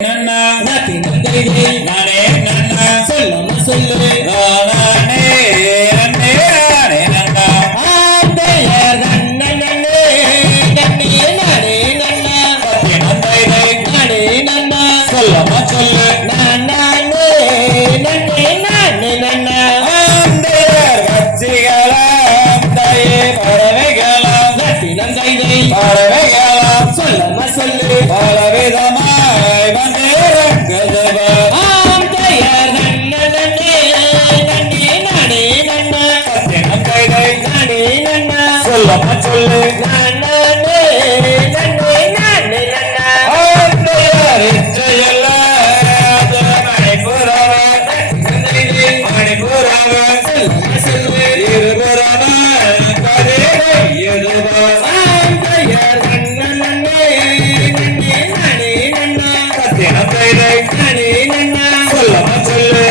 நன்னா நானே நன்னா சொல்லு சொல்லு நானே நன்னே நானே நன்னா ஆந்தையர் நன்ன நன்னே நன்னே நானே நன்னா நந்தை நானே நன்னா சொல்லமா சொல்லு நானே நன்னே நானே நன்னா ஆந்தையர் வச்சிகளாம் தயே பறவைகளாம் நத்தி நந்தை பறவைகளாம் சொல்லமா சொல்லு பலவிதமா சொல்லமா சொல்லு சொல்லமா சொல்லு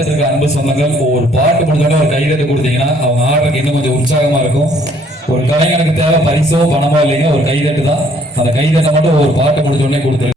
பார்த்துட்டு இருக்க அன்பு சொந்தங்கள் ஒரு பாட்டு முடிஞ்சோடனே ஒரு கைதட்டு கொடுத்தீங்கன்னா அவங்க ஆடுறதுக்கு இன்னும் கொஞ்சம் உற்சாகமா இருக்கும். ஒரு கலைஞனுக்கு தேவை பரிசோ பணமோ இல்லைங்க, ஒரு கைதட்டு தான். அந்த கைதட்டை மட்டும் ஒரு பாட்டு முடிஞ்ச உடனே கொடுத்துரு.